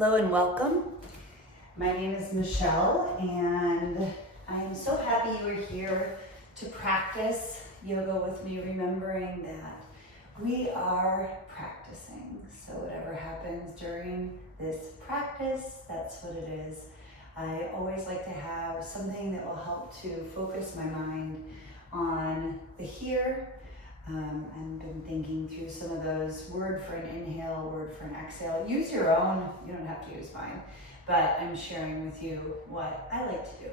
Hello and welcome. My name is Michelle and I am so happy you are here to practice yoga with me, remembering that we are practicing. So whatever happens during this practice, that's what it is. I always like to have something that will help to focus my mind on the here. I've been thinking through some of those, word for an inhale, word for an exhale. Use your own, you don't have to use mine, but I'm sharing with you what I like to do.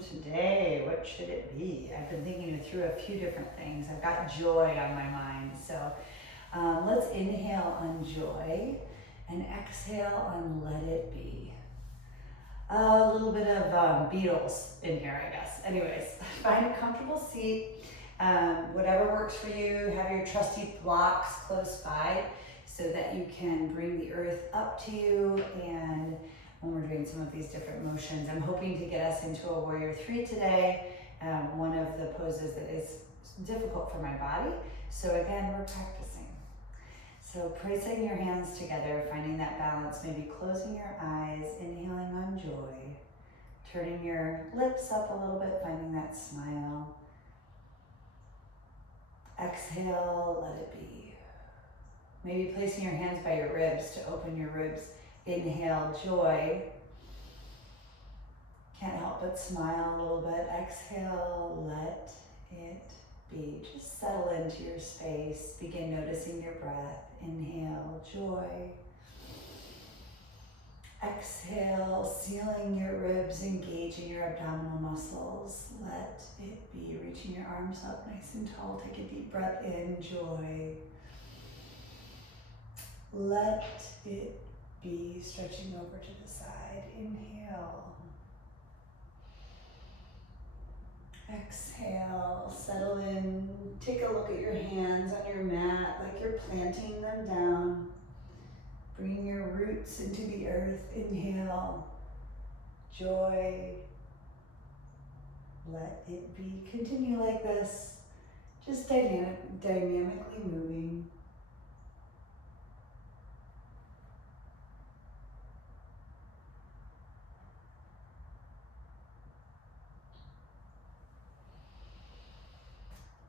Today, what should it be? I've been thinking through a few different things. I've got joy on my mind. So let's inhale on joy and exhale on let it be. A little bit of Beatles in here, I guess. Anyways, find a comfortable seat. Whatever works for you. Have your trusty blocks close by so that you can bring the earth up to you. And when we're doing some of these different motions, I'm hoping to get us into a warrior three today. One of the poses that is difficult for my body. So again, we're practicing. So pressing your hands together, finding that balance, maybe closing your eyes, inhaling on joy, turning your lips up a little bit, finding that smile. Exhale, let it be. Maybe placing your hands by your ribs to open your ribs. Inhale, joy. Can't help but smile a little bit. Exhale, let it be. Just settle into your space. Begin noticing your breath. Inhale, joy. Exhale, sealing your ribs, engaging your abdominal muscles. Let it be. Reaching your arms up nice and tall. Take a deep breath in, joy. Let it be. Stretching over to the side. Inhale. Exhale, settle in. Take a look at your hands on your mat like you're planting them down. Bringing your roots into the earth. Inhale, joy. Let it be. Continue like this, just dynamically moving.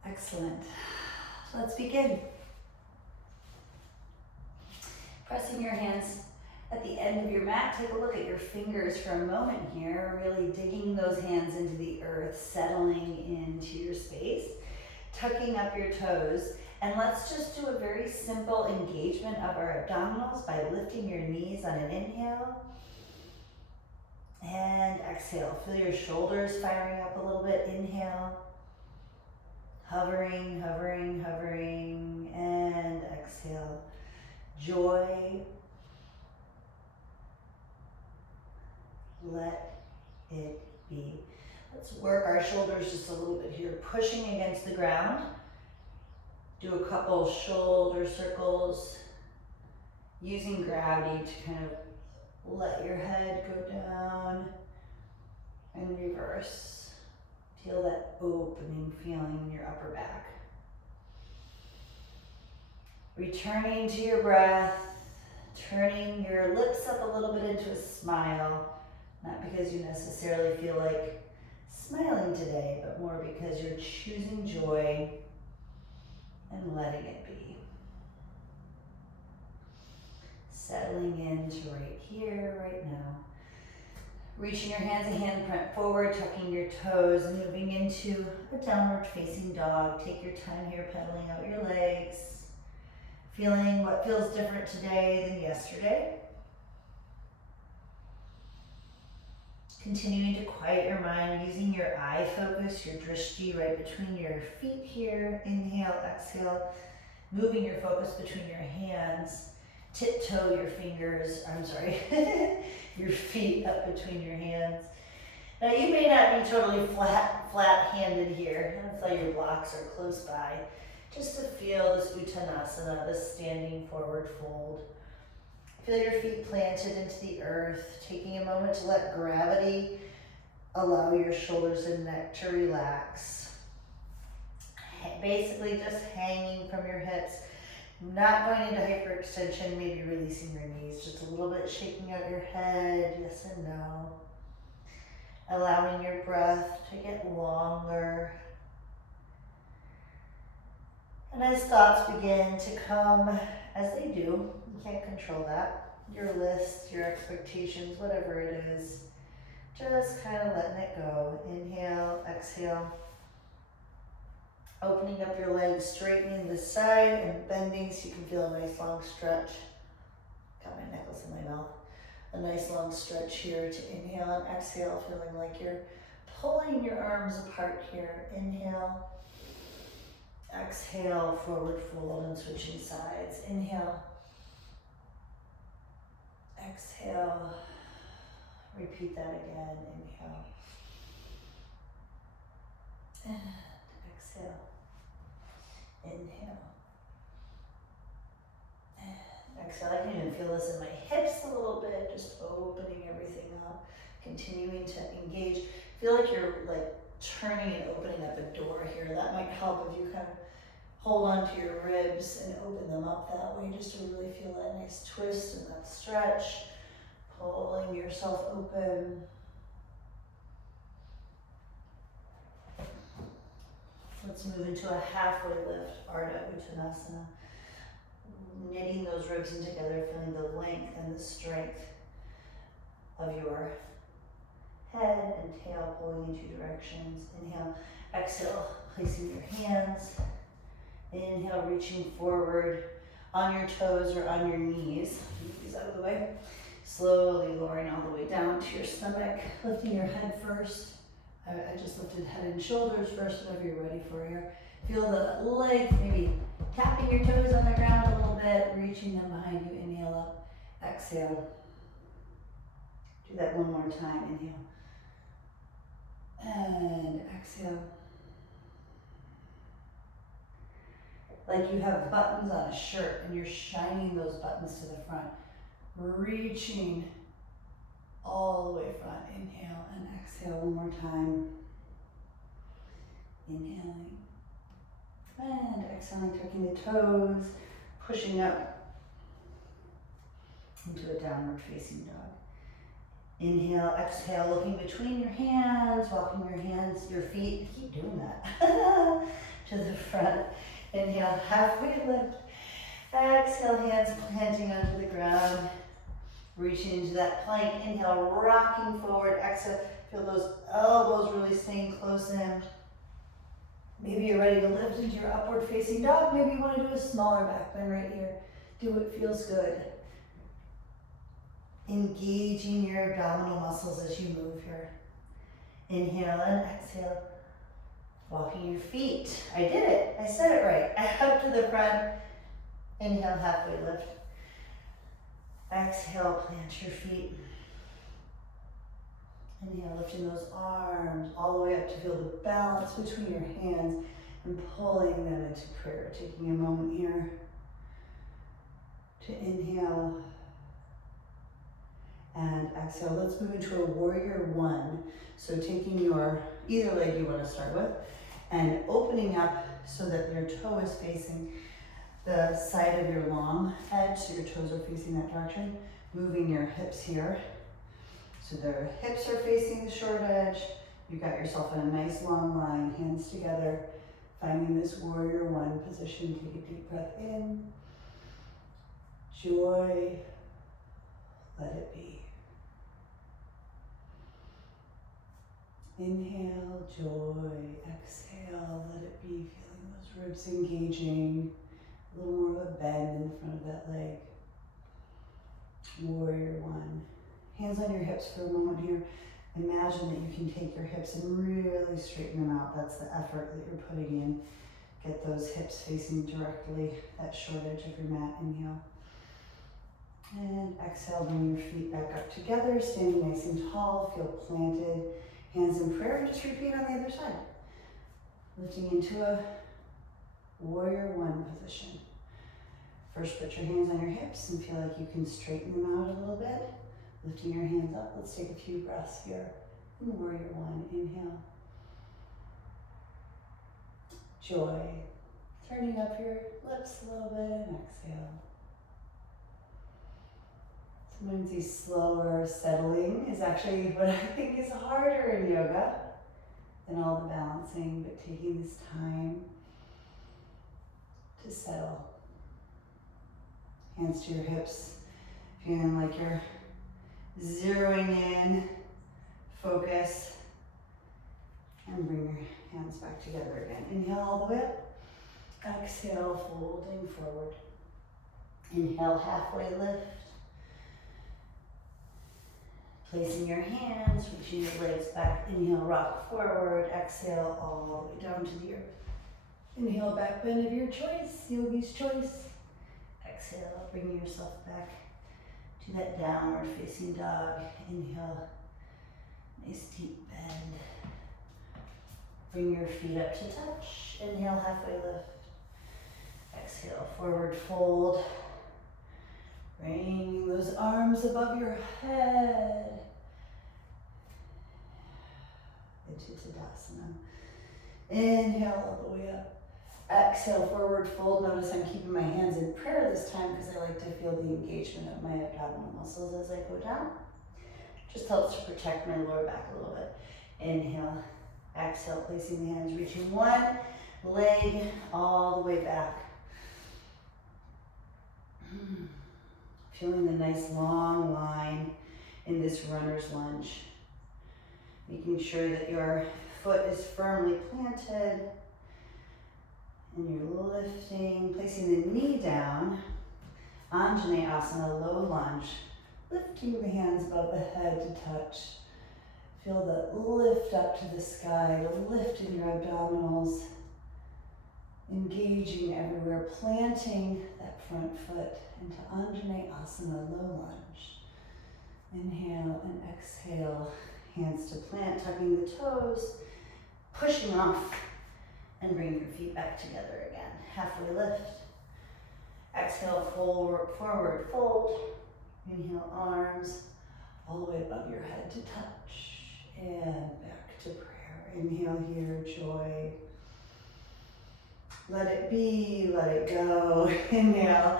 Excellent. Let's begin. Pressing your hands at the end of your mat, take a look at your fingers for a moment here, really digging those hands into the earth, settling into your space, tucking up your toes, and let's just do a very simple engagement of our abdominals by lifting your knees on an inhale and exhale. Feel your shoulders firing up a little bit. Inhale, hovering, hovering, hovering, and exhale. Joy. Let it be. Let's work our shoulders just a little bit here, pushing against the ground. Do a couple shoulder circles, using gravity to kind of let your head go down and reverse. Feel that opening feeling in your upper back. Returning to your breath, turning your lips up a little bit into a smile, not because you necessarily feel like smiling today, but more because you're choosing joy and letting it be. Settling into right here, right now. Reaching your hands and hand print forward, tucking your toes, and moving into a downward facing dog. Take your time here, pedaling out your legs. Feeling what feels different today than yesterday. Continuing to quiet your mind, using your eye focus, your drishti right between your feet here. Inhale, exhale. Moving your focus between your hands. Tiptoe your your feet up between your hands. Now you may not be totally flat-handed here. That's why your blocks are close by. Just to feel this Uttanasana, this standing forward fold. Feel your feet planted into the earth, taking a moment to let gravity allow your shoulders and neck to relax. Basically just hanging from your hips. Not going into hyperextension, maybe releasing your knees, just a little bit shaking out your head, yes and no. Allowing your breath to get longer. And as thoughts begin to come, as they do, you can't control that. Your list, your expectations, whatever it is, just kind of letting it go. Inhale, exhale. Opening up your legs, straightening the side and bending so you can feel a nice long stretch. Got my necklace in my mouth. A nice long stretch here to inhale and exhale, feeling like you're pulling your arms apart here. Inhale, exhale, forward fold and switching sides. Inhale, exhale, repeat that again. Inhale, and exhale. Inhale. And exhale. I can even feel this in my hips a little bit, just opening everything up, continuing to engage. Feel like you're like turning and opening up a door here. That might help if you kind of hold on to your ribs and open them up that way, just to really feel that nice twist and that stretch, pulling yourself open. Let's move into a halfway lift, Ardha Uttanasana. Knitting those ribs in together, feeling the length and the strength of your head and tail pulling in two directions. Inhale, exhale, placing your hands. Inhale, reaching forward on your toes or on your knees. Knees out of the way. Slowly lowering all the way down to your stomach, lifting your head first. I just lifted head and shoulders first, whatever you're ready for here. Feel the legs, maybe tapping your toes on the ground a little bit, reaching them behind you. Inhale up, exhale. Do that one more time. Inhale. And exhale. Like you have buttons on a shirt and you're shining those buttons to the front. Reaching all the way front. Inhale and exhale one more time. Inhaling and exhaling, tucking the toes, pushing up into a downward facing dog. Inhale, exhale, looking between your hands, walking your feet, keep doing that, to the front. Inhale, halfway lift. Exhale, hands planting onto the ground. Reaching into that plank. Inhale, rocking forward. Exhale, feel those elbows really staying close in. Maybe you're ready to lift into your upward facing dog. Maybe you want to do a smaller back bend right here. Do what feels good. Engaging your abdominal muscles as you move here. Inhale and exhale. Walking your feet. I did it. I said it right. Up to the front. Inhale, halfway lift. Exhale, plant your feet. Inhale, lifting those arms all the way up to feel the balance between your hands and pulling them into prayer. Taking a moment here to inhale and exhale. Let's move into a warrior one. So taking your either leg you want to start with and opening up so that your toe is facing the side of your long edge, so your toes are facing that direction. Moving your hips here. So the hips are facing the short edge. You got yourself in a nice long line, hands together, finding this warrior one position. Take a deep breath in. Joy, let it be. Inhale, joy, exhale, let it be. Feeling those ribs engaging. A little more of a bend in the front of that leg. Warrior one. Hands on your hips for a moment here. Imagine that you can take your hips and really straighten them out. That's the effort that you're putting in. Get those hips facing directly, that short edge of your mat. Inhale. And exhale, bring your feet back up together, standing nice and tall, feel planted. Hands in prayer, just repeat on the other side. Lifting into a warrior one position. First, put your hands on your hips and feel like you can straighten them out a little bit. Lifting your hands up. Let's take a few breaths here. In warrior one, inhale. Joy, Turning up your lips a little bit and exhale. Sometimes these slower settling is actually what I think is harder in yoga than all the balancing, but taking this time to settle. Hands to your hips, feeling like you're zeroing in, focus, and bring your hands back together again. Inhale all the way up. Exhale, folding forward. Inhale, halfway lift. Placing your hands, reaching your legs back. Inhale, rock forward. Exhale, all the way down to the earth. Inhale, back bend of your choice, yogi's choice. Exhale, bringing yourself back to that downward facing dog. Inhale, nice deep bend. Bring your feet up to touch. Inhale, halfway lift. Exhale, forward fold. Bringing those arms above your head into Tadasana. Inhale all the way up. Exhale, forward fold. Notice I'm keeping my hands in prayer this time because I like to feel the engagement of my abdominal muscles as I go down. Just helps to protect my lower back a little bit. Inhale, exhale, placing the hands, reaching one leg all the way back. Feeling the nice long line in this runner's lunge. Making sure that your foot is firmly planted and you're lifting, placing the knee down. Anjaneyasana, low lunge. Lifting the hands above the head to touch. Feel the lift up to the sky, the lift in your abdominals. Engaging everywhere, planting that front foot into Anjaneyasana, low lunge. Inhale and exhale, hands to plant, tucking the toes, pushing off, and bring your feet back together again. Halfway lift. Exhale, forward fold. Inhale, arms all the way above your head to touch, and back to prayer. Inhale here, joy. Let it be, let it go. Inhale,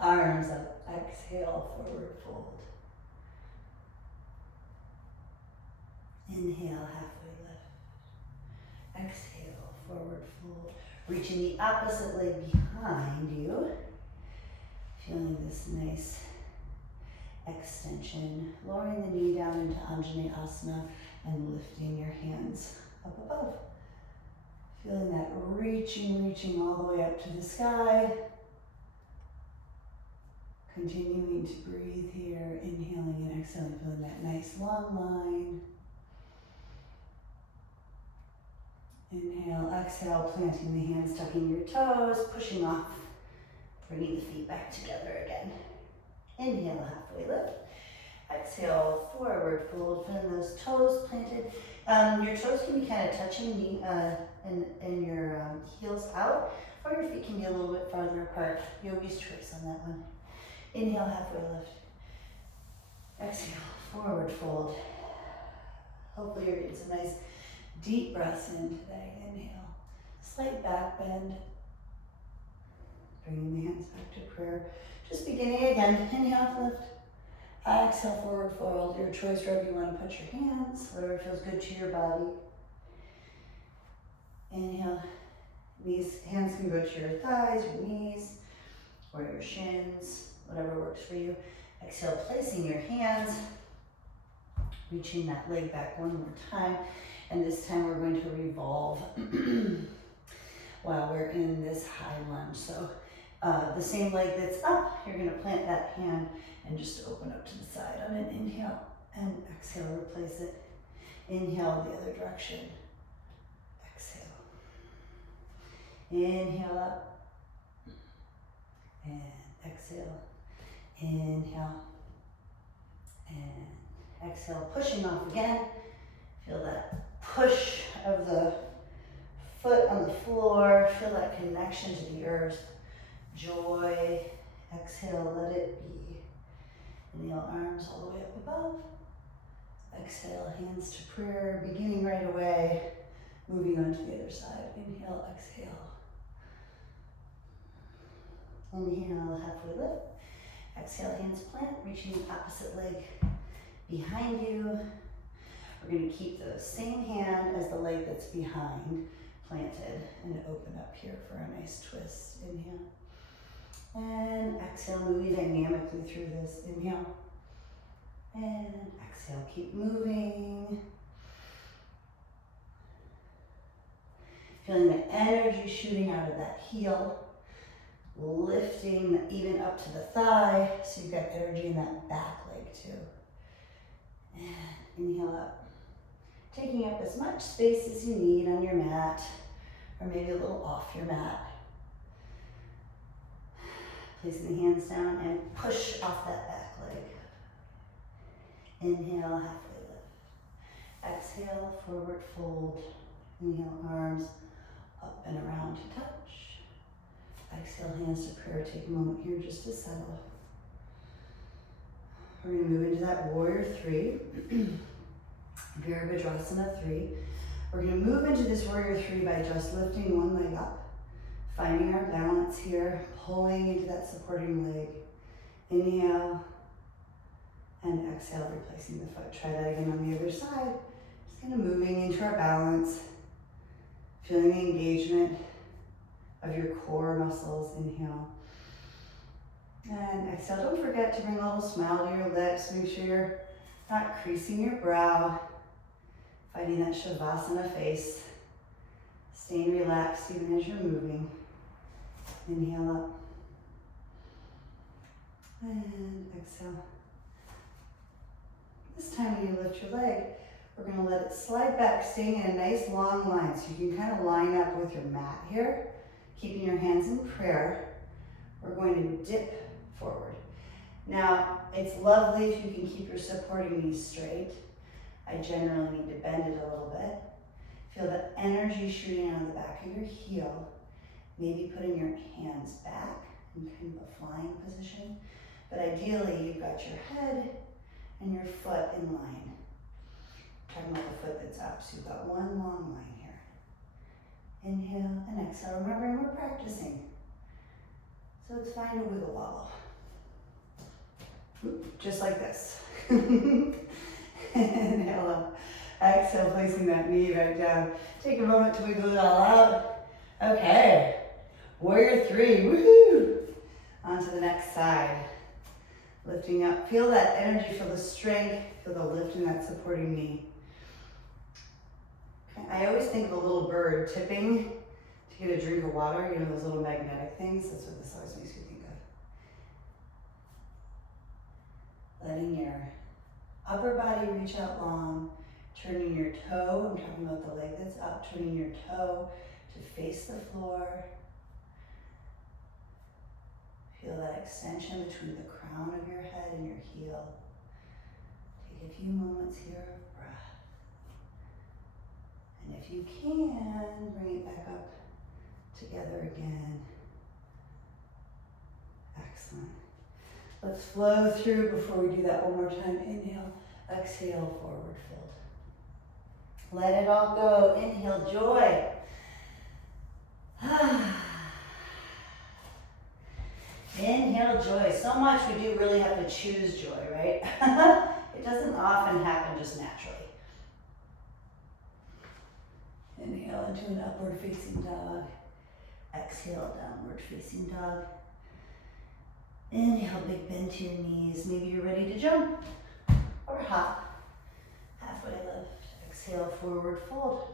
arms up. Exhale, forward fold. Inhale, halfway lift. Exhale, forward fold. Reaching the opposite leg behind you. Feeling this nice extension. Lowering the knee down into Anjaneyasana and lifting your hands up above. Feeling that reaching all the way up to the sky. Continuing to breathe here, inhaling and exhaling, feeling that nice long line. Inhale, exhale, planting the hands, tucking your toes, pushing off, bringing the feet back together again. Inhale, halfway lift. Exhale, forward fold, feeling those toes planted. Your toes can be kind of touching and your heels out, or your feet can be a little bit farther apart. Yogi's choice on that one. Inhale, halfway lift. Exhale, forward fold. Hopefully you're getting some nice deep breaths in today. Inhale, slight back bend. Bringing the hands back to prayer. Just beginning again. Inhale, lift. Exhale, forward fold. Your choice wherever you want to put your hands, whatever feels good to your body. Inhale, knees, hands can go to your thighs, your knees, or your shins, whatever works for you. Exhale, placing your hands, reaching that leg back one more time. And this time we're going to revolve while we're in this high lunge. So the same leg that's up, you're going to plant that hand and just open up to the side on an inhale, and exhale, replace it. Inhale the other direction. Exhale. Inhale up. And exhale. Inhale. And exhale. Pushing off again. Feel that push of the foot on the floor. Feel that connection to the earth. Joy. Exhale, let it be. Inhale, arms all the way up above. Exhale, hands to prayer, beginning right away. Moving on to the other side. Inhale, exhale. Inhale, halfway lift. Exhale, hands plant, reaching the opposite leg behind you. We're going to keep the same hand as the leg that's behind planted and open up here for a nice twist. Inhale. And exhale, moving dynamically through this. Inhale. And exhale, keep moving. Feeling the energy shooting out of that heel. Lifting even up to the thigh, so you've got energy in that back leg too. And inhale up. Taking up as much space as you need on your mat, or maybe a little off your mat. Placing the hands down and push off that back leg. Inhale, halfway lift. Exhale, forward fold. Inhale, arms up and around to touch. Exhale, hands to prayer. Take a moment here just to settle. We're going to move into that warrior three. Virabhadrasana 3. We're going to move into this warrior 3 by just lifting one leg up, finding our balance here, pulling into that supporting leg. Inhale and exhale, replacing the foot. Try that again on the other side. Just kind of moving into our balance, feeling the engagement of your core muscles. Inhale and exhale. Don't forget to bring a little smile to your lips. Make sure you're not creasing your brow. Finding that Shavasana face. Staying relaxed even as you're moving. Inhale up. And exhale. This time when you lift your leg, we're going to let it slide back, staying in a nice long line. So you can kind of line up with your mat here, keeping your hands in prayer. We're going to dip forward. Now, it's lovely if you can keep your supporting knees straight. I generally need to bend it a little bit. Feel the energy shooting out of the back of your heel. Maybe putting your hands back in kind of a flying position. But ideally, you've got your head and your foot in line. I'm talking about the foot that's up, so you've got one long line here. Inhale and exhale. Remembering we're practicing, so it's fine to wiggle wobble. Just like this. Inhale up. Exhale, placing that knee back down. Take a moment to wiggle it all out. Okay. Warrior 3. Woohoo! On to the next side. Lifting up. Feel that energy, feel the strength, feel the lift in that supporting knee. Okay. I always think of a little bird tipping to get a drink of water. You know those little magnetic things? That's what this always makes me think of. Letting your upper body reach out long, turning your toe, I'm talking about the leg that's up, turning your toe to face the floor. Feel that extension between the crown of your head and your heel. Take a few moments here of breath. And if you can, bring it back up together again. Excellent. Let's flow through before we do that one more time. Inhale, exhale, forward fold. Let it all go. Inhale, joy. Inhale, joy. So much we do really have to choose joy, right? It doesn't often happen just naturally. Inhale into an upward facing dog. Exhale, downward facing dog. Inhale, big bend to your knees. Maybe you're ready to jump or hop. Halfway lift. Exhale, forward fold.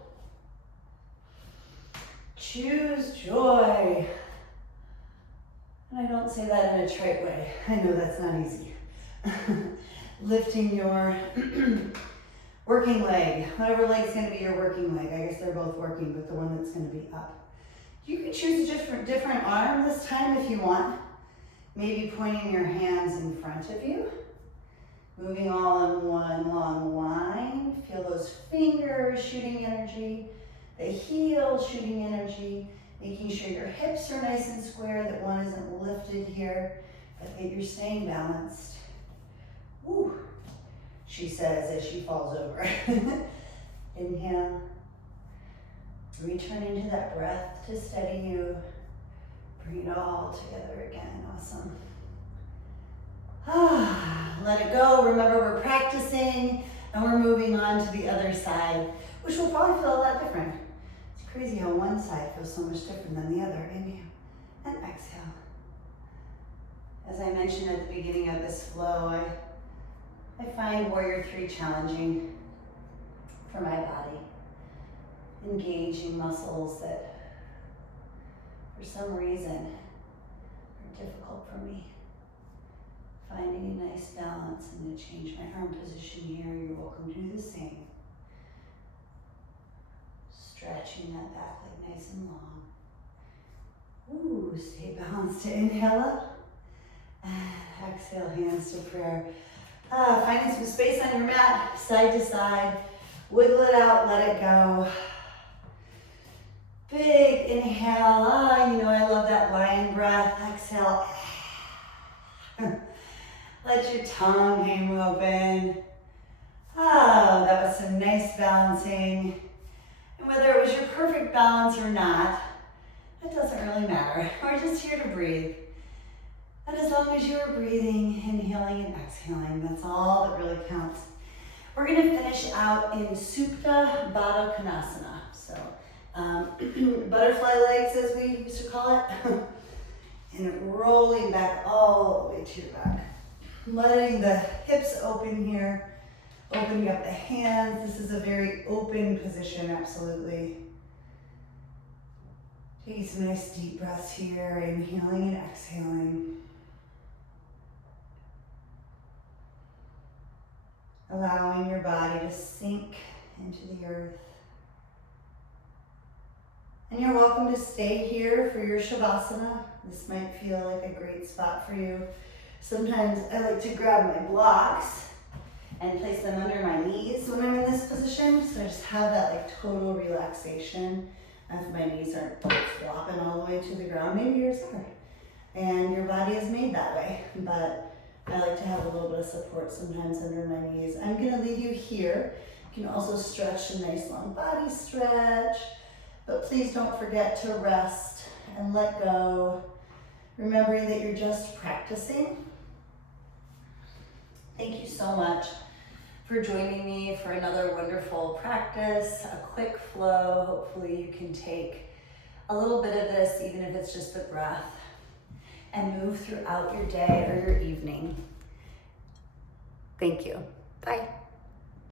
Choose joy. And I don't say that in a trite way. I know that's not easy. Lifting your working leg. Whatever leg's going to be your working leg. I guess they're both working, but the one that's going to be up. You can choose a different arm this time if you want. Maybe pointing your hands in front of you. Moving all in one long line. Feel those fingers shooting energy. The heel shooting energy. Making sure your hips are nice and square, that one isn't lifted here, but that you're staying balanced. Woo, she says as she falls over. Inhale. Return into that breath to steady you. Bring it all together again. Awesome. Let it go. Remember, we're practicing and we're moving on to the other side, which will probably feel a lot different. It's crazy how one side feels so much different than the other. Inhale and exhale. As I mentioned at the beginning of this flow, I find Warrior 3 challenging for my body. Engaging muscles that for some reason are difficult for me. Finding a nice balance. I'm going to change my arm position here. You're welcome to do the same. Stretching that back leg nice and long. Ooh, stay balanced to inhale up. And exhale, hands to prayer. Finding some space on your mat, side to side. Wiggle it out, let it go. Big inhale. I love that lion breath. Exhale. Let your tongue hang open. That was some nice balancing. And whether it was your perfect balance or not, it doesn't really matter. We're just here to breathe. And as long as you are breathing, inhaling and exhaling, that's all that really counts. We're going to finish out in Supta Baddha Konasana. So, butterfly legs, as we used to call it. And rolling back all the way to your back. Letting the hips open here, opening up the hands. This is a very open position, absolutely. Taking some nice deep breaths here, inhaling and exhaling. Allowing your body to sink into the earth. And you're welcome to stay here for your Shavasana. This might feel like a great spot for you. Sometimes I like to grab my blocks and place them under my knees when I'm in this position. So I just have that like total relaxation. If my knees aren't flopping all the way to the ground, maybe yours are. And your body is made that way. But I like to have a little bit of support sometimes under my knees. I'm gonna leave you here. You can also stretch a nice long body stretch. But please don't forget to rest and let go. Remembering that you're just practicing. Thank you so much for joining me for another wonderful practice, a quick flow. Hopefully you can take a little bit of this, even if it's just the breath, and move throughout your day or your evening. Thank you. Bye.